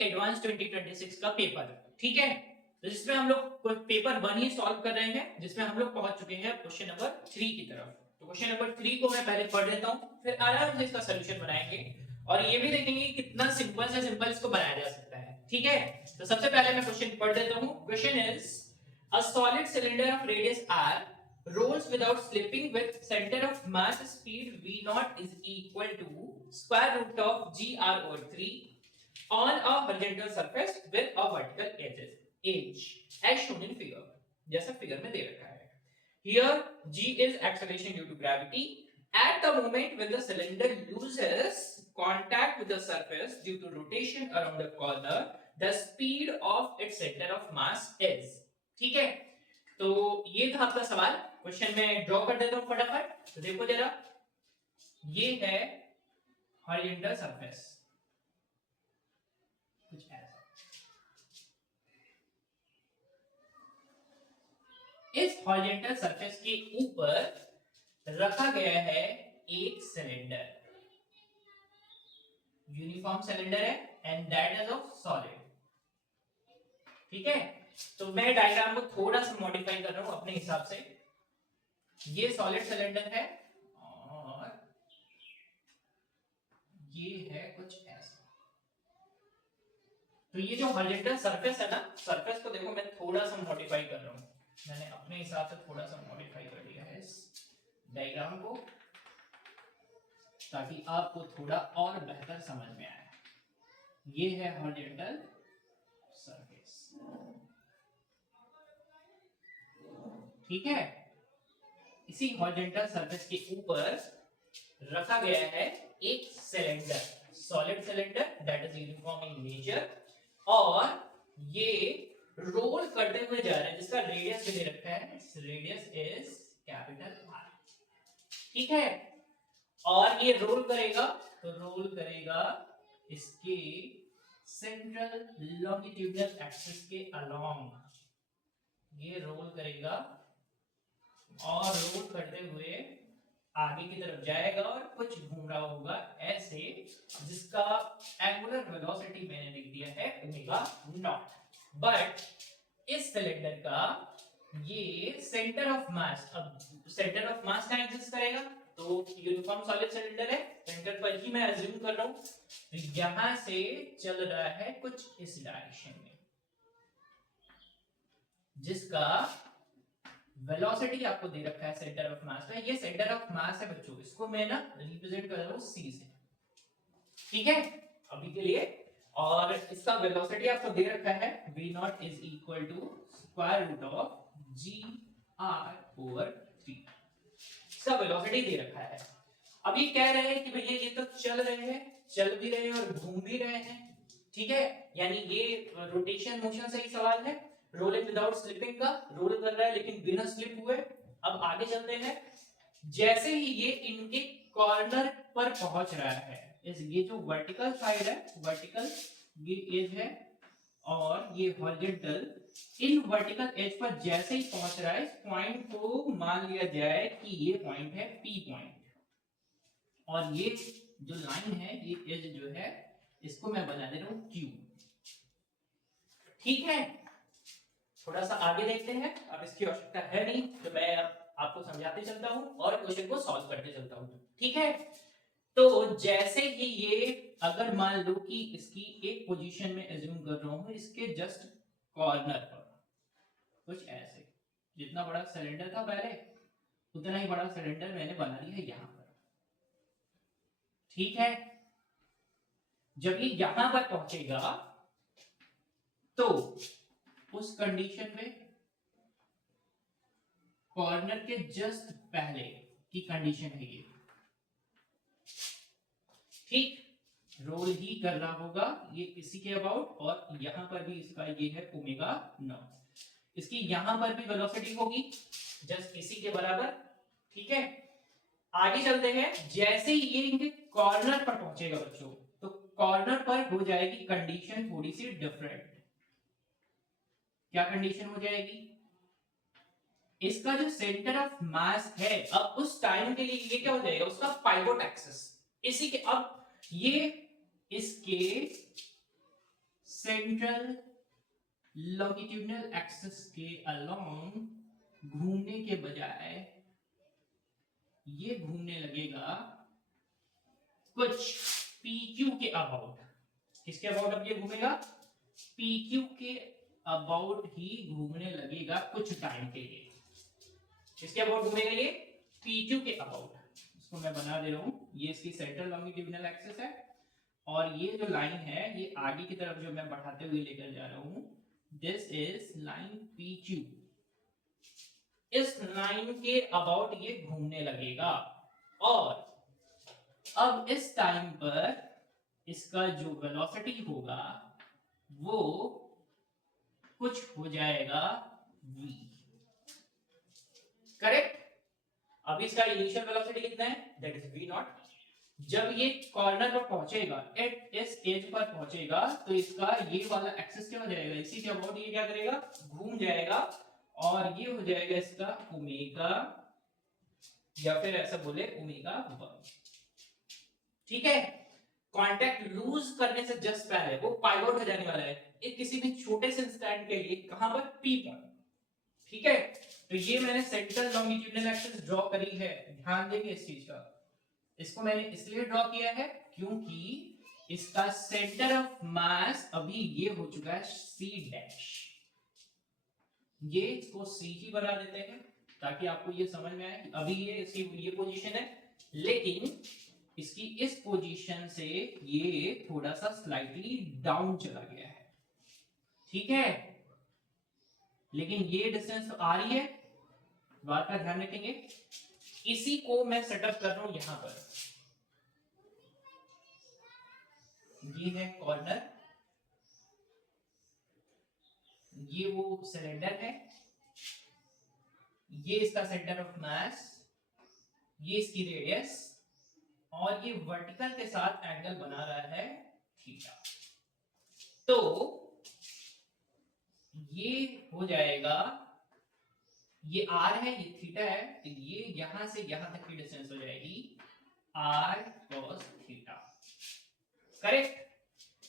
Advance 2026 का paper, ठीक है। तो जिसमें हम लोग पेपर 1 ही सॉल्व कर रहे हैं, जिसमें हम लोग पहुंच चुके हैं क्वेश्चन नंबर 3 की तरफ। तो क्वेश्चन नंबर 3 को मैं पहले पढ़ लेता हूं, फिर आराम से इसका सॉल्यूशन बनाएंगे और ये भी देखेंगे कि कितना सिंपल से सिंपल इसको बनाया जा सकता है, ठीक है। तो सबसे पहले मैं क्वेश्चन पढ़ देता हूं। Question is a solid cylinder of radius r rolls without slipping with center of mass speed v naught is equal to square root of gr over 3 on a horizontal surface with a vertical edge as shown in figure, जैसा figure में दे रखा है। Here g is acceleration due to gravity at the moment when the cylinder loses contact with the surface due to rotation around the corner, the speed of its center of mass is, ठीक है। तो ये था आपका सवाल। Question में draw कर देता हूं फटाफट। तो देखो जरा, ये है हॉरिजॉन्टल सरफेस, कुछ ऐसा। इस हॉरिजॉन्टल सरफेस के ऊपर रखा गया है एक सिलेंडर, यूनिफॉर्म सिलेंडर है and that is of solid, ठीक है। तो मैं डायग्राम को थोड़ा सा मॉडिफाई कर रहा हूं अपने हिसाब से। ये सॉलिड सिलेंडर है और ये है कुछ ऐसा। तो ये जो हॉरिजॉन्टल सरफेस है ना, सरफेस को देखो मैं थोड़ा सा मॉडिफाई कर रहा हूं, मैंने अपने हिसाब से थोड़ा सा मॉडिफाई कर दिया है इस डायग्राम को, ताकि आपको थोड़ा और बेहतर समझ में आए। ये है हॉरिजॉन्टल सरफेस, ठीक है। इसी हॉरिजॉन्टल सरफेस के ऊपर रखा गया है एक cylinder, solid cylinder that is uniform in nature, और ये रोल करते हुए जा रहा है, जिसका रेडियस भी दे रखा है, रेडियस इज कैपिटल आर, ठीक है। और ये रोल करेगा, तो रोल करेगा इसके सेंट्रल लॉन्गिट्यूडनल एक्सिस के अलोंग, ये रोल करेगा और रोल करते हुए आगे की तरफ जाएगा और कुछ घूम रहा होगा ऐसे, जिसका एंगुलर वेलोसिटी मैंने लिख दिया है ओमेगा नॉट। बट इस सिलेंडर का ये सेंटर ऑफ मास, अब सेंटर ऑफ मास कहां एग्जिस्ट करेगा, तो यूनिफॉर्म सॉलिड सिलेंडर है, सेंटर पर ही मैं अज्यूम कर रहा हूं, तो यहां से चल रहा है कुछ इस डायरेक्शन में, जिसका वेलोसिटी आपको दे रखा है सेंटर ऑफ मास का। ये सेंटर ऑफ मास है बच्चों, इसको मैं ना रिप्रेजेंट कर रहा हूं सी से, ठीक है अभी के लिए। और इसका वेलोसिटी आपको दे रखा है v not is equal to square root of g r over 3, इसका वेलोसिटी दे रखा है। अब ये कह रहे हैं कि भैया ये तो चल रहे हैं, चल भी रहे हैं और घूम भी रहे हैं, ठीक है। यानी ये रोटेशन मोशन से ही सवाल है, रोलिंग विदाउट स्लिपिंग का, रोल कर रहा है लेकिन बिना स्लिप हुए। अब आगे चलते हैं, जैसे ही ये इनके कॉर्नर पर पहुंच रहा है, ये जो वर्टिकल साइड है, वर्टिकल ये एज है और ये horizontal, in vertical as per जैसे ही पहुंच रहा है, इस पॉइंट को मान लिया जाए कि ये पॉइंट है पी पॉइंट, और ये जो लाइन है, ये एज जो है, इसको मैं बना दे रहा हूं क्यू, ठीक है। थोड़ा सा आगे देखते हैं, अब इसकी आवश्यकता है नहीं, तो मैं आपको समझाते चलता हूं और क्वेश्चन को सॉल्व करते चलता हूं, ठीक है। तो जैसे ही ये, अगर मान लो कि इसकी एक पोजीशन में एज्यूम कर रहा हूं, इसके जस्ट कॉर्नर पर कुछ ऐसे, जितना बड़ा सिलेंडर था पहले उतना ही बड़ा सिलेंडर मैंने बना लिया यहां पर, ठीक है। जब ये यहां पर पहुंचेगा तो उस कंडीशन में कॉर्नर के जस्ट पहले की कंडीशन है ये, ठीक, रोल ही कर रहा होगा ये इसी के अबाउट, और यहां पर भी इसका ये है ओमेगा नॉट, इसकी यहां पर भी वेलोसिटी होगी जस्ट इसी के बराबर, ठीक है। आगे चलते हैं, जैसे ही ये इनके कॉर्नर पर पहुंचेगा बच्चों, तो कॉर्नर पर हो जाएगी कंडीशन थोड़ी सी डिफरेंट। क्या कंडीशन हो जाएगी, इसका जो सेंटर ऑफ मास है, अब उस टाइम के लिए ये क्या हो जाएगा, उसका पाइवोट एक्सिस, इसी के, अब ये इसके सेंट्रल लॉन्गिट्यूडनल एक्सिस के अलोंग घूमने के बजाय ये घूमने लगेगा कुछ PQ के अबाउट। किसके अबाउट अब ये घूमेगा? PQ के अबाउट ही घूमने लगेगा कुछ टाइम के लिए। किसके अबाउट घूमेगा ये? PQ के अबाउट। इसको मैं बना दे रहा हूं, ये इसकी सेंट्रल लॉन्गिट्यूडनल एक्सिस है और ये जो लाइन है ये आगे की तरफ जो मैं बढ़ाते हुए लेकर जा रहा हूं, दिस इज लाइन PQ। इस लाइन के अबाउट ये घूमने लगेगा और अब इस टाइम पर इसका जो वेलोसिटी होगा वो कुछ हो जाएगा v। करेक्ट? अब इसका इनिशियल वेलोसिटी कितना है? That is v not. जब ये कॉर्नर पर पहुंचेगा, एट इस एज पर पहुंचेगा, तो इसका ये वाला एक्सिस क्या हो जाएगा? इसी के अबाउट ये क्या करेगा? घूम जाएगा और ये हो जाएगा इसका ओमेगा, या फिर ऐसा बोले ओमेगा 1। ठीक है? कांटेक्ट लूज करने से जस्ट पहले वो पाइवोट हो जाने वाला है एक किसी भी छोटे से इंस्टेंट के लिए। कहां पर? P पर। ठीक है? तो ये मैंने सेंट्रल लॉन्गिट्यूडनल एक्सिस ड्रॉ करी है, ध्यान देंगे इस चीज का। इसको मैंने इसलिए ड्रॉ किया है क्योंकि इसका सेंटर ऑफ मास अभी ये हो चुका है C डैश। ये इसको C ही बना देते हैं ताकि आपको ये समझ में आए कि अभी ये इसकी ये पोजीशन है, लेकिन इसकी इस पोजीशन से ये थोड़ा सा स्लाइटली डाउन चला गया है। ठीक है? लेकिन ये डिस्टेंस तो आ रही है, बात का ध्यान रखेंगे। इसी को मैं सेटअप कर रहा हूं यहां पर। ये है कॉर्नर, ये वो सिलेंडर है, ये इसका सेंटर ऑफ मास, ये इसकी रेडियस, और ये वर्टिकल के साथ एंगल बना रहा है थीटा। तो ये हो जाएगा, ये r है, ये थीटा है, तो ये यहां से यहां तक की डिस्टेंस हो जाएगी r cos थीटा। करेक्ट?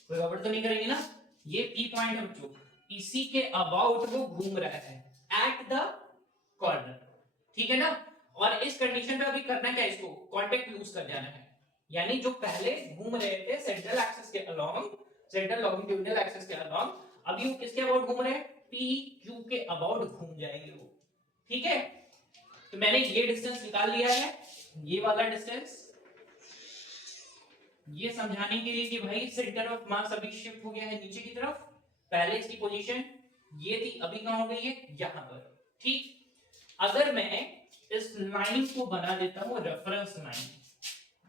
कोई गड़बड़ तो नहीं करेंगे ना? ये P पॉइंट है बच्चों, इसी के अबाउट वो घूम रहा है एट द कॉर्नर। ठीक है ना? और इस कंडीशन पे अभी करना क्या है? इसको कांटेक्ट लूज कर जाना है। यानी जो पहले घूम रहे थे सेंट्रल एक्सिस के अलोंग, सेंट्रल लॉन्गिट्यूडनल एक्सिस के अलोंग, अभी वो किसके अबाउट घूम रहे हैं? PQ के अबाउट घूम जाएंगे वो। ठीक है? तो मैंने ये डिस्टेंस निकाल लिया है, ये वाला डिस्टेंस, ये समझाने के लिए कि भाई सेंटर ऑफ मास अभी शिफ्ट हो गया है नीचे की तरफ। पहले इसकी पोजीशन ये थी, अभी कहां हो गई है? यहां पर। ठीक? अगर मैं इस लाइन को बना देता हूं रेफरेंस लाइन,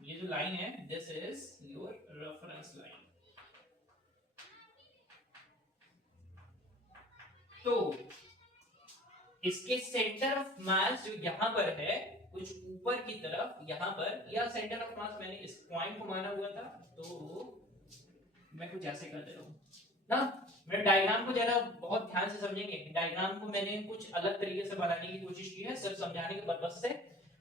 ये जो लाइन है this is your reference line, तो इसके सेंटर ऑफ मास जो यहां पर है कुछ ऊपर की तरफ, यहां पर, या सेंटर ऑफ मास मैंने इस पॉइंट को माना हुआ था, तो मैं कुछ ऐसे कर दे रहा हूं ना। मैं डायग्राम को जरा बहुत ध्यान से समझेंगे। डायग्राम को मैंने कुछ अलग तरीके से बनाने की कोशिश की है सिर्फ समझाने के पर्पस से।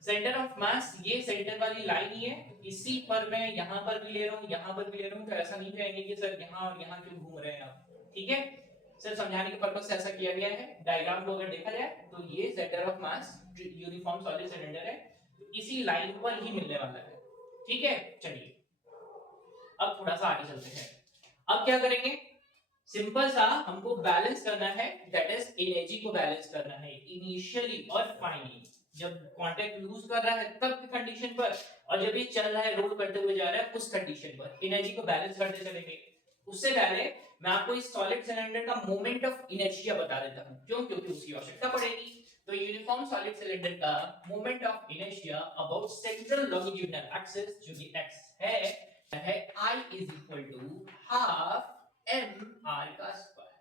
सेंटर ऑफ मास ये सेंटर वाली लाइन ही है, तो इसी पर मैं यहां पर भी ले रहा हूं, यहां पर भी ले रहा हूं, तो ऐसा नहीं कहेंगे कि सर यहां और यहां क्यों घूम रहे हैं आप। ठीक है? सिर्फ समझाने के पर्पस से ऐसा किया गया है। डायग्राम को अगर देखा जाए तो ये centre of mass uniform solid cylinder है, तो इसी लाइन पर ही मिलने वाला है। ठीक है? चलिए अब थोड़ा सा आगे चलते हैं। अब क्या करेंगे? सिंपल सा हमको बैलेंस करना है, दैट इज एनर्जी को बैलेंस करना है इनिशियली और फाइनली। जब कांटेक्ट लूज कर रहा है तब की कंडीशन पर, और जब ये चल रहा है रोल करते हुए जा रहा है उस कंडीशन पर एनर्जी को बैलेंस करते चलेंगे। उससे पहले मैं आपको इस सॉलिड सिलेंडर का मोमेंट ऑफ इनर्शिया बता देता हूं, क्यों? क्योंकि उसकी आवश्यकता पड़ेगी। तो यूनिफॉर्म सॉलिड सिलेंडर का moment of inertia about central longitudinal axis जो कि x है I is equal to half mr का square.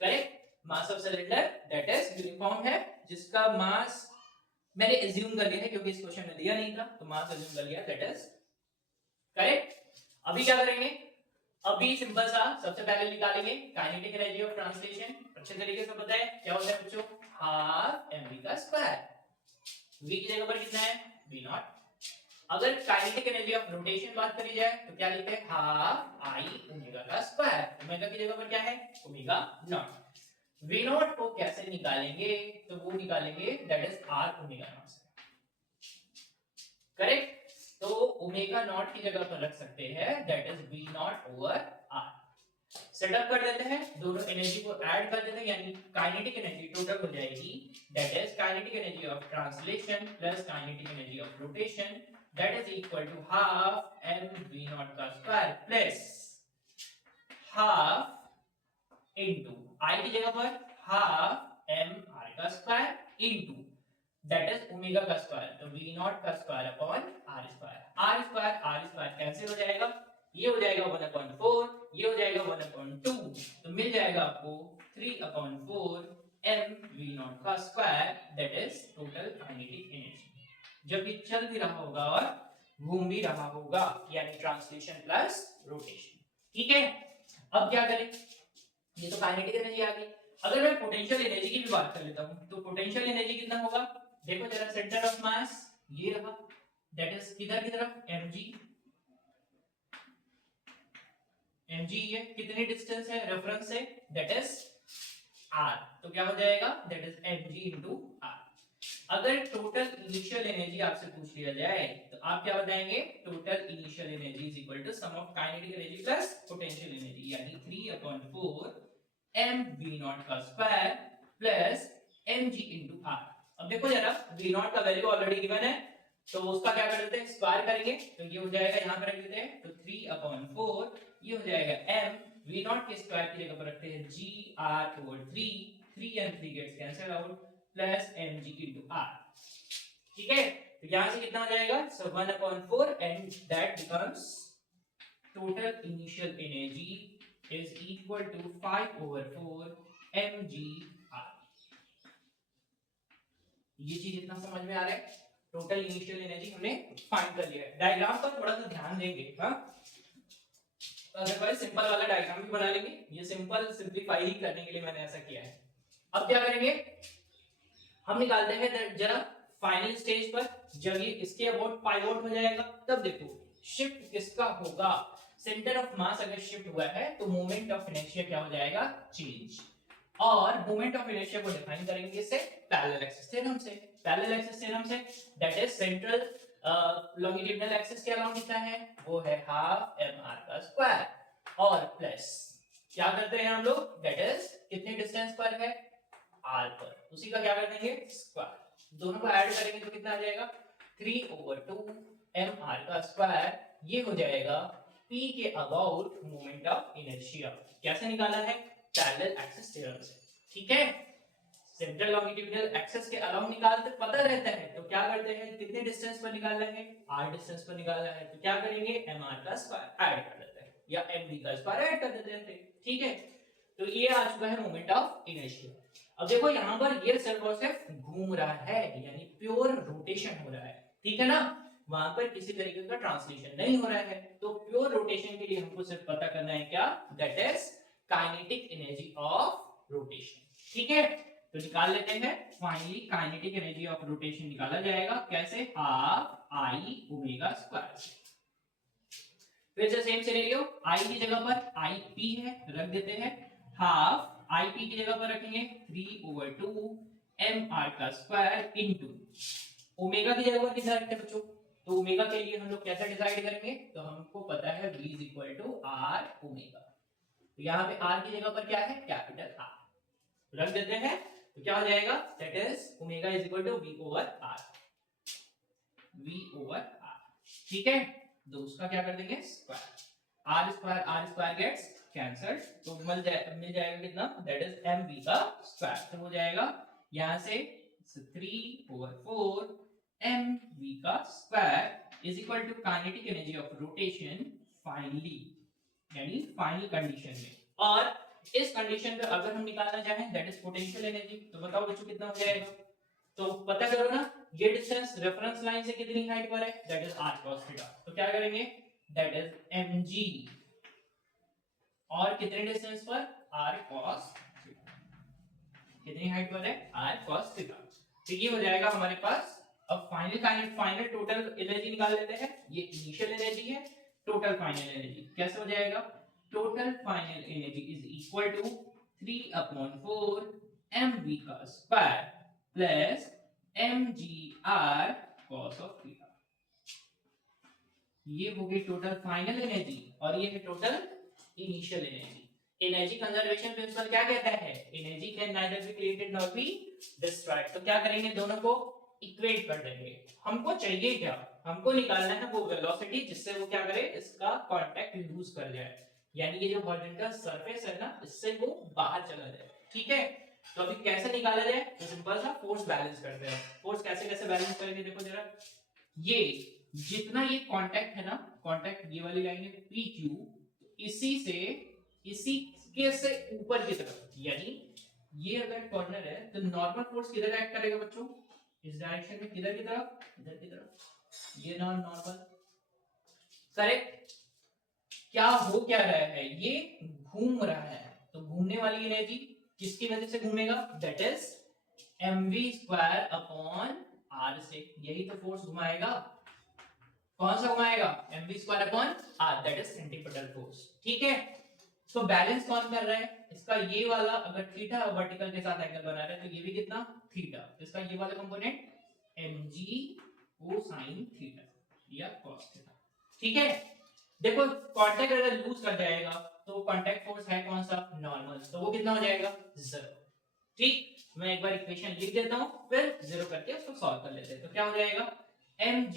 Correct? Mass of cylinder that is uniform है, जिसका मास मैंने एज्यूम कर लिया है क्योंकि इस क्वेश्चन में दिया नहीं था, तो मास एज्यूम कर लिया, दैट इज करेक्ट। अभी क्या करेंगे? अभी सिंपल सा सबसे पहले निकालेंगे काइनेटिक एनर्जी ऑफ ट्रांसलेशन। अच्छे तरीके से पता है क्या होता है बच्चों? हाफ mv का स्क्वायर। v की जगह पर कितना है? v not. अगर काइनेटिक एनर्जी ऑफ रोटेशन बात करी जाए तो क्या लिखते हैं, हाफ आई ओमेगा का स्क्वायर। ओमेगा की जगह पर क्या है, ओमेगा नॉट। वी नॉट को कैसे निकालेंगे, तो वो निकालेंगे that is r omega not से, करेक्ट। तो ओमेगा नॉट की जगह पर रख सकते हैं that is v not over r. Setup कर देते हैं, दोनों एनर्जी को ऐड कर देते हैं, यानी काइनेटिक एनर्जी टोटल हो जाएगी that is kinetic energy of translation plus kinetic energy of rotation that is equal to half m v not का square plus half into i की जगह पर हाफ m r का square into that is omega का square, तो v not का square upon r square cancel हो जाएगा, ये हो जाएगा 1/4, ये हो जाएगा 1/2, तो मिल जाएगा आपको 3/4 m v नॉट का square that is total kinetic energy, जब ये चल भी रहा होगा और घूम भी रहा होगा, यानी ट्रांसलेशन प्लस रोटेशन। ठीक है, अब क्या करें, ये तो काइनेटिक एनर्जी आ गई। अगर मैं पोटेंशियल एनर्जी की भी बात कर लेता हूं, तो पोटेंशियल एनर्जी कितना होगा, देखो जरा, सेंटर ऑफ मास ये रहा, दैट इज किधर की तरफ, mg ये कितनी डिस्टेंस है रेफरेंस से, दैट इज r, तो क्या हो जाएगा, that is mg into r। अगर टोटल इनिशियल एनर्जी आपसे पूछ लिया जाए तो आप क्या बताएंगे, total initial energy is equal to sum of kinetic energy plus potential energy, यानी 3/4 m v नॉट का square plus mg into r। अब देखो जरा, v नॉट का वैल्यू ऑलरेडी गिवन है, तो उसका क्या कर देते हैं, स्क्वायर करेंगे, तो ये हो जाएगा, यहाँ पर रख देते हैं, तो 3/4 ये हो जाएगा m v नॉट के स्क्वायर की जगह पर रखते हैं g r over 3 and 3 gets cancel out plus mg into r। ठीक है, तो यहाँ से कितना हो जाएगा, so 1/4 and that becomes total initial energy is equal to 5/4 mg r। ये चीज इतना समझ में आ रहा है, टोटल इनिशियल एनर्जी हमने फाइंड कर लिया है। डायग्राम पर थोड़ा सा ध्यान देंगे, हाँ, अदरवाइज सिंपल वाला डायग्राम भी बना लेंगे, ये सिंपल सिंपलीफाई ही करने के लिए मैंने ऐसा किया है। अब क्या करेंगे, हम निकालते हैं जरा फाइनल स्टेज पर, जब ये इसके अबाउट पाइवोट हो जाएगा, तब देखो शिफ्ट किसका होगा, सेंटर ऑफ मास अगर शिफ्ट हुआ है तो मोमेंट ऑफ इनर्शिया क्या हो जाएगा, चेंज। और मोमेंट ऑफ इनर्शिया को डिफाइन करेंगे इससे पैरेलल एक्सिस थ्योरम से, that is central longitudinal axis के अलाउंग कितना है, वो है हाफ mr का स्क्वायर, और प्लस क्या करते हैं हम लोग, दैट इज कितने डिस्टेंस पर है, r पर, उसी का क्या कर देंगे, स्क्वायर, दोनों को ऐड करेंगे तो कितना आ जाएगा, 3/2 mr का स्क्वायर, ये हो जाएगा p के अबाउट मोमेंट ऑफ इनर्शिया। कैसे निकाला है, पैरेलल एक्सिस थ्योरम से। ठीक है, सेंट्रल लॉन्गिट्यूडिनल एक्सिस के अलाउंग निकालते पता रहता है, तो क्या करते हैं, कितने डिस्टेंस पर निकालना है, r डिस्टेंस पर निकालना है, तो क्या करेंगे, mr का स्क्वायर ऐड कर देते हैं, या mv का स्क्वायर ऐड कर देते हैं। ठीक है, तो ये आ चुका है मोमेंट ऑफ इनर्शिया। अब देखो यहाँ पर ये सिर्फ और सिर्फ घूम रहा है, यानी प्योर रोटेशन हो रहा है, ठीक है ना, वहां पर किसी तरीके का ट्रांसलेशन नहीं हो रहा है, तो प्योर रोटेशन के लिए हमको सिर्फ पता करना है क्या, that is kinetic energy of rotation. ठीक है, तो निकाल लेते हैं, finally kinetic energy of rotation निकाला जाएगा कैसे, हाफ आई ओमेगा स्क्वायर। फिर से सेम सिनेरियो, आई की जगह पर आई पी है, रख देते हैं, हाफ आई पी की जगह पर रखेंगे 3/2 एम आर का स्क्वायर इनटू ओमेगा की जगह पर कितना रखते हैं बच्चों, तो ओमेगा के लिए हम लोग कैसे डिसाइड करेंगे, तो हमको पता है v is equal to r omega, तो यहाँ पे r की जगह पर क्या है, कैपिटल R, रख देते हैं, तो क्या हो जाएगा, that is omega is equal to v over r, ठीक है, तो उसका क्या कर देंगे, square, r square gets cancelled, तो मिल जाएगा कितना, दैट इज mv का स्क्वायर, तो हो जाएगा यहाँ से 3/4 mv का square is equal to kinetic energy of rotation finally, यानी फाइनल कंडीशन में। और इस कंडीशन पे अगर हम निकालना चाहें दैट इज पोटेंशियल एनर्जी, तो बताओ बच्चों कितना हो जाएगा, तो पता करो ना, ये डिस्टेंस रेफरेंस लाइन से कितनी हाइट पर है, that is r cos theta, तो क्या करेंगे, दैट इज mg, और कितने डिस्टेंस पर, r cos थीटा, कितनी हाइट पर है, r cos थीटा, तो ये हो जाएगा हमारे पास अब फाइनल टोटल एनर्जी निकाल लेते हैं। ये इनिशियल एनर्जी है, टोटल फाइनल एनर्जी कैसे हो जाएगा? Total final energy is equal to 3/4 mv का square plus mgr cos of theta. ये हो गई टोटल फाइनल एनर्जी और ये है total initial energy. Energy conservation principle क्या कहता है? Energy can neither be created nor be destroyed. तो क्या करेंगे, दोनों को इक्वेट कर देंगे। हमको चाहिए क्या? हमको निकालना है वो वेलोसिटी जिससे वो क्या करे, इसका कांटेक्ट लूज कर जाए, यानी ये जो हॉरिजॉन्टल सरफेस है ना, इससे वो बाहर चला जाए। ठीक है, तो अभी कैसे निकाला जाए? तो सिंपल सा फोर्स बैलेंस करते हैं। फोर्स कैसे कैसे बैलेंस करेंगे, देखो जरा। ये जितना ये कांटेक्ट है ना, कांटेक्ट ये वाली लाइन है PQ, इसी के से ऊपर की तरफ, यानी ये अगर कॉर्नर है तो नॉर्मल फोर्स किधर एक्ट करेगा बच्चों? इस डायरेक्शन में, किधर की तरफ? इधर की तरफ। ये नॉर्मल, करेक्ट। क्या हो क्या रहा है? ये घूम रहा है, तो घूमने वाली एनर्जी किसकी वजह से घूमेगा? That is mv² upon r से। यही तो फोर्स घुमाएगा। कौन सा घुमाएगा? mv² upon r, that is centripetal force. ठीक है, तो बैलेंस कौन कर रहा है? इसका ये वाला अगर थीटा वर्टिकल के साथ एंगल बना रहे हैं तो ये भी कितना? थीटा। इसका ये वाला कंपोनेंट mg कोसाइन थीटा या cos थीटा। ठीक है, देखो कांटेक्ट अगर लूज कर जाएगा तो कांटेक्ट फोर्स है कौन सा? नॉर्मल, तो वो कितना हो जाएगा? 0। ठीक, मैं एक बार इक्वेशन लिख देता हूं, फिर 0 करके उसको सॉल्व कर लेते हैं। तो क्या हो जाएगा? mg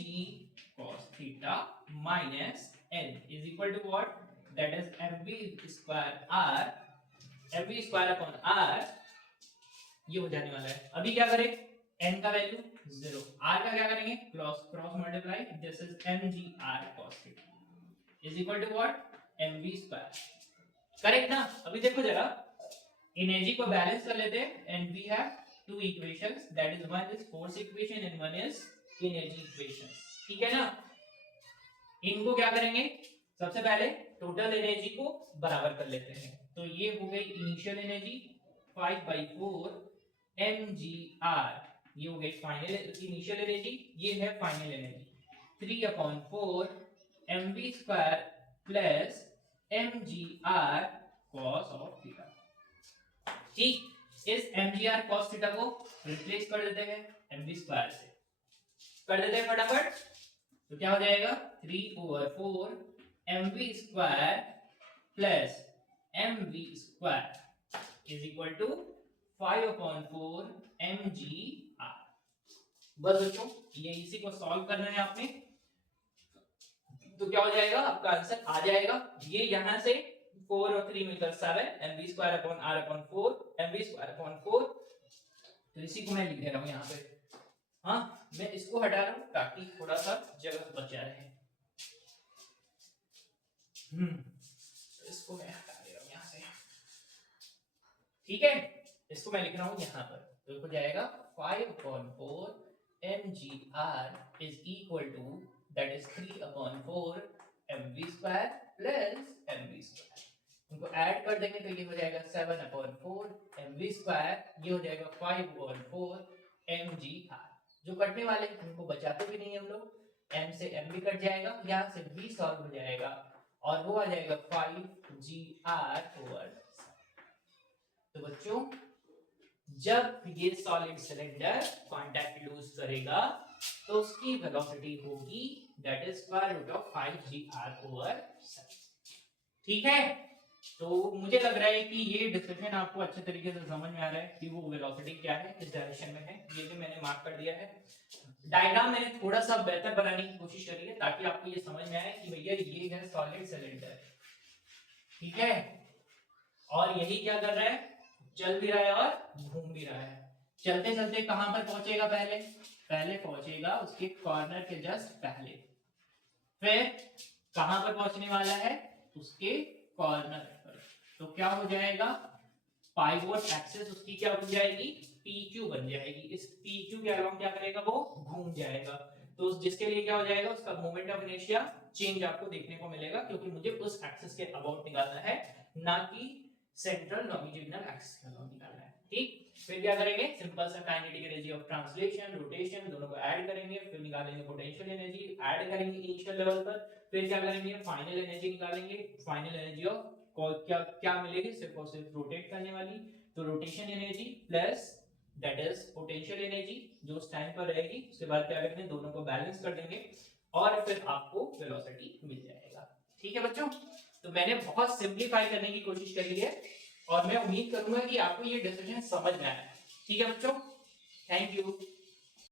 cos theta minus n is equal to what? That is mv² r, mv² upon r। ये हो जाने वाला है। अभी क्या करें? n का वैल्यू 0, r का क्या करेंगे? Cross multiply, this is mgr cos theta is equal to what? mv²। Correct ना? अभी देखो जरा, एनर्जी को बैलेंस कर लेते हैं and we have two equations, that is one is force equation and one is energy equation. ठीक है ना? इनको क्या करेंगे? सबसे पहले टोटल एनर्जी को बराबर कर लेते हैं। तो ये हो गई इनिशियल एनर्जी 5/4 mgr, ये हो गई फाइनल इनिशियल एनर्जी, ये है final energy 3/4 mv² plus mgr cos of theta. ठीक, इस mgr cos थीटा को रिप्लेस कर देते हैं mv² से, कर देते हैं फटाफट। तो क्या हो जाएगा? 3/4 mv² plus mv² is equal to 5/4 mgr। बस बच्चों, ये इसी को सॉल्व करना है आपने। तो क्या हो जाएगा? आपका आंसर आ जाएगा। ये यहां से 4 और 3 मिलकर 7 mv² upon r upon 4 mv² upon 4। तो इसी को मैं लिख दे रहा हूं यहां पे। हाँ, मैं इसको हटा रहा हूं ताकि थोड़ा सा जगह बचा रहे। तो इसको मैं हटा दे रहा हूं यहां से। ठीक है, इसको मैं लिख रहा हूं यहां पर। तो हो जाएगा 5/4 mgr is equal to, that is 3/4 mv² plus mv²। इनको ऐड कर देंगे तो ये हो जाएगा 7/4 mv², ये हो जाएगा 5/4 mgr। जो कटने वाले उनको बचाते भी नहीं हम लोग, m से m भी कट जाएगा, यहाँ से v सॉल्व हो जाएगा और वो आ जाएगा 5gr/7। तो बच्चों, जब ये सॉलिड सिलेंडर कांटेक्ट लूज करेगा तो उसकी वेलोसिटी होगी दैट इज √5gr/7। ठीक है, तो मुझे लग रहा है कि ये डिस्कशन आपको अच्छे तरीके से समझ में आ रहा है कि वो वेलोसिटी क्या है, किस डायरेक्शन में है। ये भी मैंने मार्क कर दिया है। डायग्राम मैंने थोड़ा सा बेहतर बनाने की कोशिश करी है ताकि आपको ये समझ में आए कि भैया ये है सॉलिड सिलेंडर। ठीक है, और यही क्या कर रहा है? चल भी रहा है और घूम भी रहा है। चलते चलते कहां पर पहुंचेगा? पहले पहुंचेगा उसके कॉर्नर के जस्ट पहले, फिर कहां पर पहुंचने वाला है? उसके कॉर्नर पर। तो क्या हो जाएगा? पाइवोट एक्सिस उसकी क्या बन जाएगी? PQ बन जाएगी। इस PQ के अलावा क्या करेगा? वो घूम जाएगा। तो जिसके लिए क्या हो जाएगा? उसका मोमेंट ऑफ इनर्शिया चेंज आपको देखने को मिलेगा, क्योंकि मुझे उस एक्सिस के अबाउट निकालना है, ना कि सेंट्रल लॉन्गिट्यूडिनल एक्सिस का निकालना है। ठीक, फिर क्या करेंगे, सिंपल सा kinetic energy of translation, rotation दोनों को ऐड करेंगे, फिर निकालेंगे पोटेंशियल एनर्जी, ऐड करेंगे इनिशियल लेवल पर, फिर क्या करेंगे, फाइनल एनर्जी निकालेंगे, फाइनल एनर्जी ऑफ क्या क्या मिलेगी, सिर्फ और सिर्फ रोटेट करने वाली, तो rotation energy plus that is potential energy जो उस टाइम पर रहेगी, उसके बाद क्या करेंगे, दोनों को बैलेंस कर देंगे और फिर आपको वेलोसिटी मिल जाएगा। ठीक है बच्चों, तो मैंने बहुत सिंपलीफाई करने की कोशिश करी है और मैं उम्मीद करूंगा कि आपको ये डिस्कशन समझ में आया। ठीक है बच्चों, थैंक यू।